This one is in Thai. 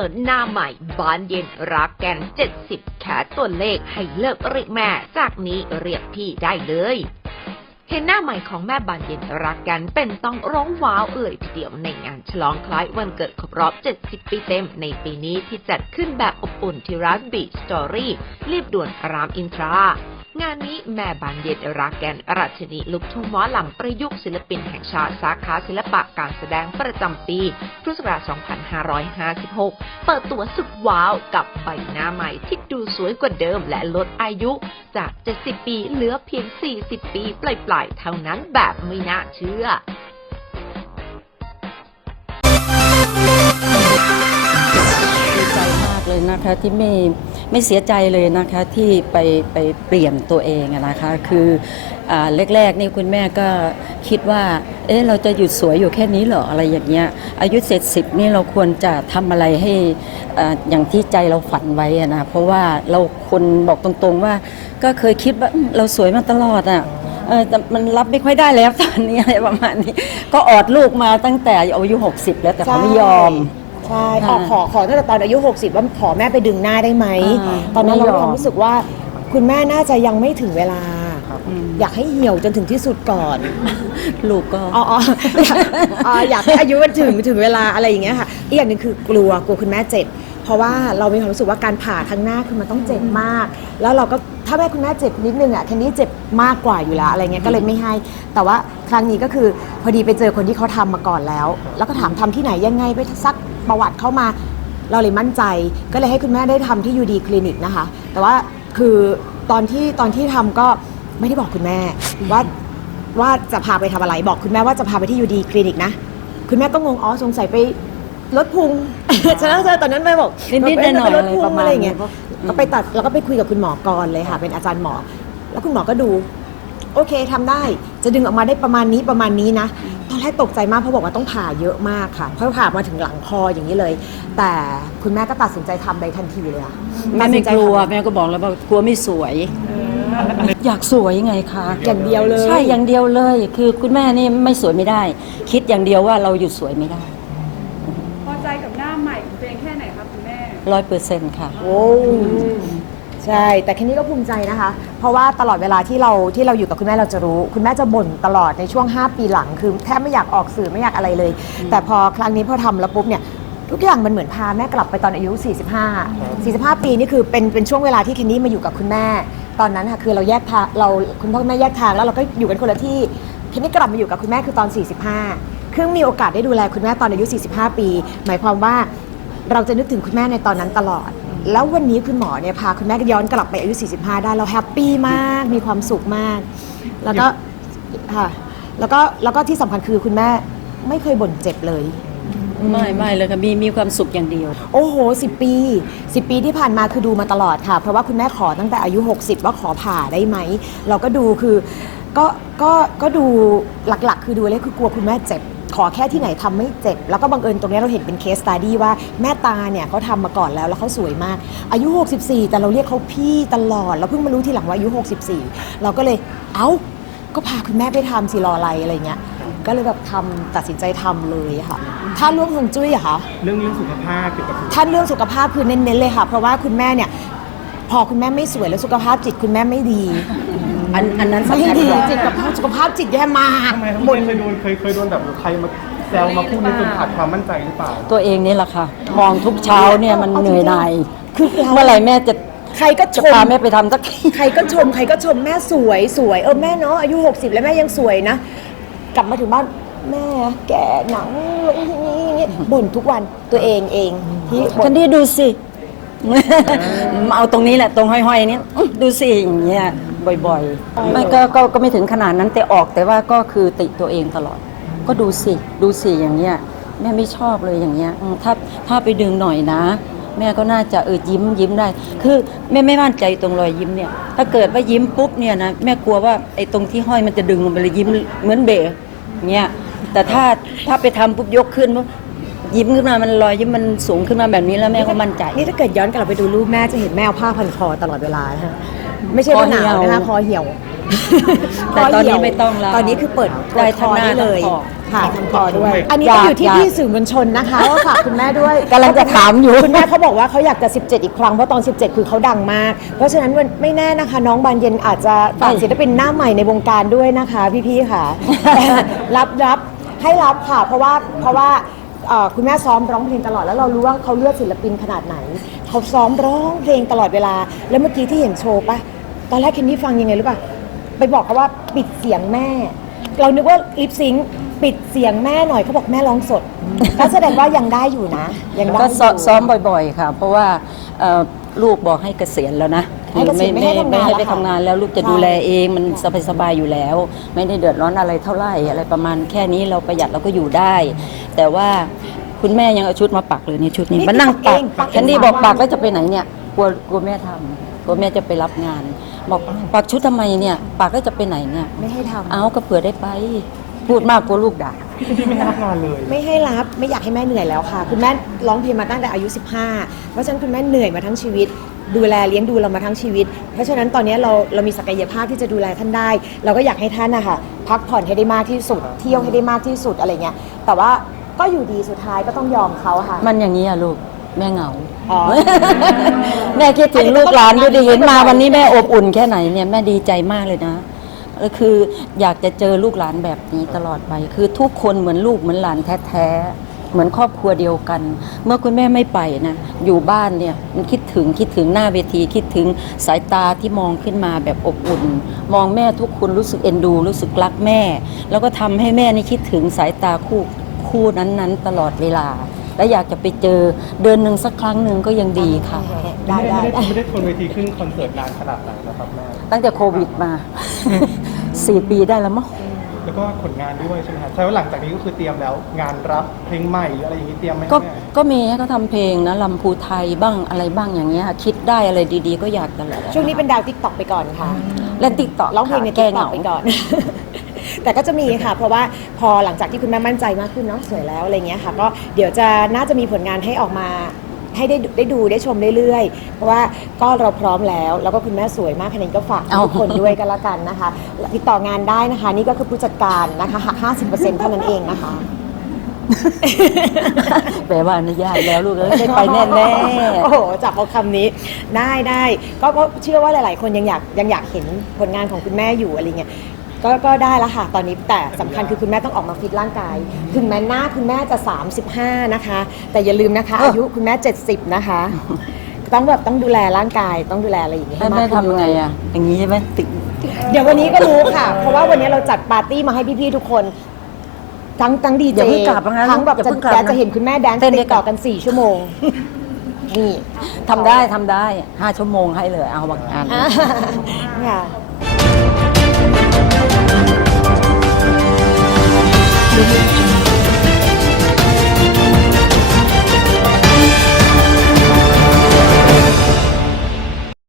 เปิดหน้าใหม่บานเย็นรักแกน 70แค่ตัวเลขให้เลิกเรียกแม่ จากนี้เรียกพี่ได้เลยเห็นหน้าใหม่ของแม่บานเย็นรักกันเป็นต้องร้องว้าวเอ่ยทีเดียวในงานฉลองคล้ายวันเกิดครบรอบ 70 ปีเต็มในปีนี้ที่จัดขึ้นแบบอบอุ่นที่ร้านบีสตอรี่รีบด่วนรามอินทรา งานนี้แม่บานเย็นรักแกนราชนีลูกทุ่งหมอลำประยุกต์ศิลปินแห่งชาติสาขาศิลปะการแสดงประจำปีพุทธศักราช 2556 เปิดตัวสุดว้าวกับใบหน้าใหม่ที่ดูสวยกว่าเดิมและลดอายุจาก 70 ปีเหลือเพียง 40 ปีปลายๆเท่านั้นแบบไม่น่าเชื่อดีใจมากเลยนะคะที่ไม่ ไม่เสียใจเลยนะคะที่ไปไปเปลี่ยนตัวเองนะคะ คืออแรกๆนี่คุณแม่ก็คิดว่า เอ๊ะเราจะหยุดสวยอยู่แค่นี้เหรออะไรอย่างเงี้ยอายุเจ็ดสิบนี่เราควรจะทำอะไรให้อ่าอย่างที่ใจเราฝันไว้นะเพราะว่าเราคนบอกตรงๆว่าก็เคยคิดว่าเราสวยมาตลอดอะเออแต่มันรับไม่ค่อยได้แล้วตอนนี้อะไรประมาณนี้ ก็ออดลูกมาตั้งแต่อายุ 60 แล้วแต่เขาไม่ยอม ใช่ค่ะขอขอขอตั้งแต่ตอนอายุ 60 ว่าขอแม่ไปดึงหน้าได้ไหม อ่าตอนนั้นไม่เรายอมมีความรู้สึกว่าคุณแม่น่าจะยังไม่ถึงเวลาอืมอยากให้เหี่ยวจนถึงที่สุดก่อน ลูกก็ อ๋ออ๋ออ๋ออยากให้อายุมันถึงถึงเวลาอะไรอย่างเงี้ยค่ะ อีกอย่างหนึ่งคือกลัวกลัวคุณแม่เจ็บ เพราะว่าเรามีความรู้สึกว่าการผ่าครั้งหน้าคือมันต้องเจ็บมาก แล้วเราก็ถ้าแม่คุณแม่เจ็บนิดนึงอะแคนดี้เจ็บมากกว่าอยู่แล้วอะไรเงี้ยก็เลยไม่ให้ แต่ว่าครั้งนี้ก็คือพอดีไปเจอคนที่เขาทำมาก่อนแล้ว แล้วก็ถามทำที่ไหนยังไงไปซักประวัติเข้ามา เราเลยมั่นใจ ก็เลยให้คุณแม่ได้ทำที่ยูดีคลินิกนะคะ แต่ว่าคือตอนที่ตอนที่ทำก็ไม่ได้บอกคุณแม่ว่าว่าจะพาไปทำอะไรบอกคุณแม่ว่าจะพาไปที่ยูดีคลินิกนะ คุณแม่ก็งงอ๋อสงสัยไป ลดพุงฉะนั้นตอนนั้นแม่บอกนิดๆหน่อยๆไปลดพุงอะไรประมาณอะไรอย่างเงี้ยนี้ก็ไปตัดแล้วก็ไปคุยกับคุณหมอก่อนเลยค่ะ เป็นอาจารย์หมอ แล้วคุณหมอก็ดู โอเคทำได้ จะดึงออกมาได้ประมาณนี้ประมาณนี้นะตอนแรกตกใจมากเพราะบอกว่าต้องผ่าเยอะมากค่ะ เพราะผ่ามาถึงหลังคออย่างนี้เลย แต่คุณแม่ก็ตัดสินใจทำในทันทีเลยอะแม่ไม่ตัดสินใจกลัวทำแม่ก็บอกแล้วว่ากลัวไม่สวยอยากสวยไงคะอย่างเดียวเลย ใช่อย่างเดียวเลย คือคุณแม่นี่ไม่สวยไม่ได้ คิดอย่างเดียวว่าเราหยุดสวยไม่ได้ พอใจกับหน้าใหม่ของตัวเองแค่ไหนค ร้อยเปอร์เซ็นต์ค่ะ โอ้ใช่ แต่แค่นี้ก็ภูมิใจนะคะ เพราะว่าตลอดเวลาที่เราที่เราอยู่กับคุณแม่เราจะรู้ คุณแม่จะบ่นตลอดในช่วง 5 ปีหลัง คือแทบไม่อยากออกสื่อไม่อยากอะไรเลย แต่พอครั้งนี้พอทำแล้วปุ๊บเนี่ยทุกอย่างมันเหมือนพาแม่กลับไปตอนอายุ 45 45 ปีนี่คือเป็นเป็นช่วงเวลาที่เคนนี่มาอยู่กับคุณแม่ ตอนนั้นค่ะคือเราแยกทางเราคุณพ่อคุณแม่แยกทางแล้วเราก็อยู่กันคนละที่เคนนี่กลับมาอยู่กับคุณแม่คือตอน 45คือมีโอกาสได้ดูแลคุณแม่ตอนอายุ 45 ปี หมายความว่า เราจะนึกถึงคุณแม่ในตอนนั้นตลอด แล้ววันนี้คุณหมอเนี่ยพาคุณแม่ย้อนกลับไปอายุ 45 ได้เราแฮปปี้มาก มีความสุขมาก แล้วก็ค่ะแล้วก็แล้วก็ที่สำคัญคือคุณแม่ไม่เคยบ่นเจ็บเลย ไม่ไม่เลยค่ะมีมีความสุขอย่างเดียว โอ้โห 10 ปี 10 ปีที่ผ่านมาคือดูมาตลอดค่ะ เพราะว่าคุณแม่ขอตั้งแต่อายุ 60 ว่าขอผ่าได้ไหม เราก็ดูคือก็ก็ก็ดูหลักๆ คือดูเลยคือกลัวคุณแม่เจ็บ ขอแค่ที่ไหนทำไม่เจ็บ แล้วก็บังเอิญตรงนี้เราเห็นเป็นเคสตัดดี้ว่าแม่ตาเนี่ยเขาทำมาก่อนแล้วแล้วเขาสวยมาก อายุ 64 แต่เราเรียกเขาพี่ตลอด เราเพิ่งมารู้ทีหลังว่าอายุ 64 เราก็เลยเอ้าก็พาคุณแม่ไปทำสิรออะไรอะไรเงี้ยก็เลยแบบทำตัดสินใจทำเลยค่ะถ้าเรื่องฮวงจุ้ยอะคะเรื่องเรื่องสุขภาพเกี่ยวกับสุขภาพท่านเรื่องสุขภาพคือเน้นๆเลยค่ะ เพราะว่าคุณแม่เนี่ยพอคุณแม่ไม่สวยแล้วสุขภาพจิตคุณแม่ไม่ดี อันอันนั้นไม่สำคัญดีกว่าจิตกับสุขภาพจิตแย่มากทำไมครับบ่นเคยโดนเคยเคยโดนแบบใครมาแซวมาพูดนี่จนขาดความมั่นใจหรือเปล่า ตัวเองนี่แหละค่ะ มองทุกเช้าเนี่ยมันเอาจเหริงๆนื่อยหน่ายคือเราเมื่อไหร่แม่จะใครก็ชจะมพาแม่ไปทำสักทีใครก็ชมใครก็ชมแม่สวยสวยเออแม่เนาะอายุ 60 แล้วแม่ยังสวยนะ กลับมาถึงบ้านแม่แก่หนังอย่างนี้บ่นทุกวันตัวเองเองที่บ่คันนดี้ดูสิ เอาตรงนี้แหละตรงห้อยๆนี้อื้อดูสิอย่างเงี้ย บ่อยๆไม่ก็ก็ก็ไม่ถึงขนาดนั้นแต่ออกแต่ว่าก็คือติตัวเองตลอด ก็ดูสิดูสิอย่างเงี้ยแม่ไม่ชอบเลยอย่างเงี้ยอืมถ้าถ้าไปดึงหน่อยนะ แม่ก็น่าจะเออยิ้มยิ้มได้ คือแม่ไม่มั่นใจตรงรอยยิ้มเนี่ย ถ้าเกิดว่ายิ้มปุ๊บเนี่ยนะแม่กลัวว่าไอ้ตรงที่ห้อยมันจะดึงลงไปเลยยิ้มเหมือนเบ๋เงี้ยแต่ถ้าถ้าไปทำปุ๊บยกขึ้นปุ๊บยิ้มขึ้นมามันรอยยิ้มมันสูงขึ้นมาแบบนี้แล้วแม่ก็มั่นใจ นี่ถ้าเกิดย้อนกลับไปดูรูปแม่จะเห็นแม่เอาผ้าพันคอตลอดเวลานะคะ ไม่ใช่ว่าหนาวนะคะคอเหี่ยว แต่ตอนนี้ไม่ต้องแล้วตอนนี้คือเปิดได้เปิดคทั้งอหน้าได้เลยทั้งคอค่ะทำต่อด้วย อันนี้อยากก็อยู่ที่อยากพี่สื่อมวลชนนะคะก็ฝากคุณแม่ด้วยกำลังจะถามอยู่คุณแม่เขาบอกว่าเขาอยากจะ 17 อีกครั้งเพราะตอน 17 คือเขาดังมาก เพราะฉะนั้นมันไม่แน่นะคะ น้องบานเย็นอาจจะฝากศิลปินหน้าใหม่ในวงการด้วยนะคะ พี่ๆค่ะ รับรับให้รับค่ะ เพราะว่าเพราะว่าเอ่อคุณแม่ซ้อมร้องเพลงตลอดแล้วเรารู้ว่าเขาเลือกศิลปินขนาดไหน เขาซ้อมร้องเพลงตลอดเวลา แล้วเมื่อกี้ที่เห็นโชว์ปะ ตอนแรกเคนนี่ฟังยังไงรู้ปะไปบอกเขาว่าปิดเสียงแม่ เรานึกว่าลิปซิงค์ปิดเสียงแม่หน่อยเขาบอกแม่ร้องสดก็แสดงว่ายังได้อยู่นะ ยังได้ก็อยู่ ซ้อซ้อมบ่อยๆ ค่ะ เพราะว่าเอ่อลูกบอกให้เกษียณแล้วนะให้เกษียณไม่ให้ทำงานไม่ให้ไปแล้วค่ะทำงานแล้วลูกจะใช่ดูแลเองมันสบายๆอยู่แล้ว ไม่ได้เดือดร้อนอะไรเท่าไหร่อะไรประมาณแค่นี้เราประหยัดเราก็อยู่ได้ แต่ว่าคุณแม่ยังเอาชุดมาปักเลยเนี่ยชุดนี้นี่มานั่งปักปักเองปักเองแคนดี้สามบอกวันปักแล้วจะไปไหนเนี่ยกลัวกลัวแม่ทำกลัวแม่จะไปรับงาน บอกปักชุดทำไมเนี่ยปักแล้วจะไปไหนเนี่ย ไม่ให้ทำเอาก็เผื่อได้ไป พูดมากกลัวลูกด่าพี่พี่ไม่ให้รับงานเลยไม่ให้รับไม่อยากให้แม่เหนื่อยแล้วค่ะ คุณแม่ร้องเพลงมาตั้งแต่อายุ 15 เพราะฉะนั้นคุณแม่เหนื่อยมาทั้งชีวิต ดูแลเลี้ยงดูเรามาทั้งชีวิต เพราะฉะนั้นตอนนี้เราเรามีศักยภาพที่จะดูแลท่านได้ เราก็อยากให้ท่านนะคะพักผ่อนให้ได้มากที่สุด เที่ยวให้ได้มากที่สุดอะไรเงี้ยแต่ว่าก็อยู่ดีสุดท้ายก็ต้องยอมเขาค่ะ มันอย่างนี้อะลูก แม่เหงา อ๋อ แม่คิดถึงลูกหลานดูดิเห็นมาวันนี้แม่อบอุ่นแค่ไหนเนี่ยแม่ดีใจมากเลยนะก็คืออยากจะเจอลูกหลานแบบนี้ตลอดไป คือทุกคนเหมือนลูกเหมือนหลานแท้ๆเหมือนครอบครัวเดียวกัน เมื่อคุณแม่ไม่ไปนะอยู่บ้านเนี่ยมันคิดถึงคิดถึงหน้าเวที คิดถึงสายตาที่มองขึ้นมาแบบอบอุ่น มองแม่ทุกคนรู้สึกเอ็นดู รู้สึกรักแม่ แล้วก็ทำให้แม่นี่คิดถึงสายตาคู่คู่นั้นๆ ตลอดเวลา และอยากจะไปเจอเดือนหนึ่งสักครั้งหนึ่งก็ยังดีค่ะ ได้ไม่ได้ได้ได้ ไม่ได้ทนเวทีขึ้นคอนเสิร์ตนานขนาดไหนนะครับแม่ตั้งแต่โควิดมาสี่ปีได้แล้วมั้งแล้วก็ผลงานด้วยใช่ไหมครับใช่ว่าหลังจากนี้ก็คือเตรียมแล้ว งานรับเพลงใหม่หรืออะไรอย่างนี้เตรียมไหมก็แม่ก็มีให้เขาทำเพลงนะลำพูไทยบ้างอะไรบ้างอย่างเงี้ย คิดได้อะไรดีๆ ก็อยากตลอดช่วงนี้เป็นดาวทิกตอกไปก่อนค่ะเล่นติ๊กต็อกร้องเพลงในแก้ติ๊กเหต็อกงาไปก่อน แต่ก็จะมีค่ะ เพราะว่าพอหลังจากที่คุณแม่มั่นใจมากขึ้นเนาะสวยแล้วอะไรเงี้ยค่ะก็เดี๋ยวจะน่าจะมีผลงานให้ออกมาให้ได้ดูได้ดูได้ชมเรื่อยๆ เพราะว่าก็เราพร้อมแล้ว แล้วก็คุณแม่สวยมากคะแนนก็ฝากทุกคนด้วยกันละกันนะคะติดต่องานได้นะคะ นี่ก็คือผู้จัดการนะคะหัก50%เท่านั้นเองนะคะแปลว่าอนุญาตแล้วลูกเอ้ยได้ไปแน่โอ้โหจับเอาคำนี้ได้ได้ก็เพราะเชื่อว่าหลาย ๆ คนยังอยากยังอยากเห็นผลงานของคุณแม่อยู่อะไรเงี้ย ก็ก็ได้แล้วค่ะตอนนี้แต่สำคัญคือคุณแม่ต้องออกมาฟิตร่างกาย ถึงแม้หน้าคุณแม่จะ 35 นะคะ แต่อย่าลืมนะคะ อายุคุณแม่ 70 นะคะ ต้องแบบต้องดูแลร่างกายต้องดูแลอะไรอย่างเงี้ๆยให้ให้แม่มากขึ้นทำยังไงด้วยอะ อย่างนี้ใช่ไหมติด เดี๋ยววันนี้ก็รู้ค่ะ เพราะว่าวันนี้เราจัดปาร์ตี้มาให้พี่ๆทุกคน ทั้งทั้งดีอเจย่าเพิ่งกลับนะทั้งแบบอย่าจะเพิ่งกลับนะจะเห็นคุณแม่แดนซ์เต้นด้ติวยดกันต่อกัน 4 ชั่วโมง นี่ทำได้ทำได้ห้าชั่วโมงให้เลยเอาบางอัน อ่าค่ะ Thank you.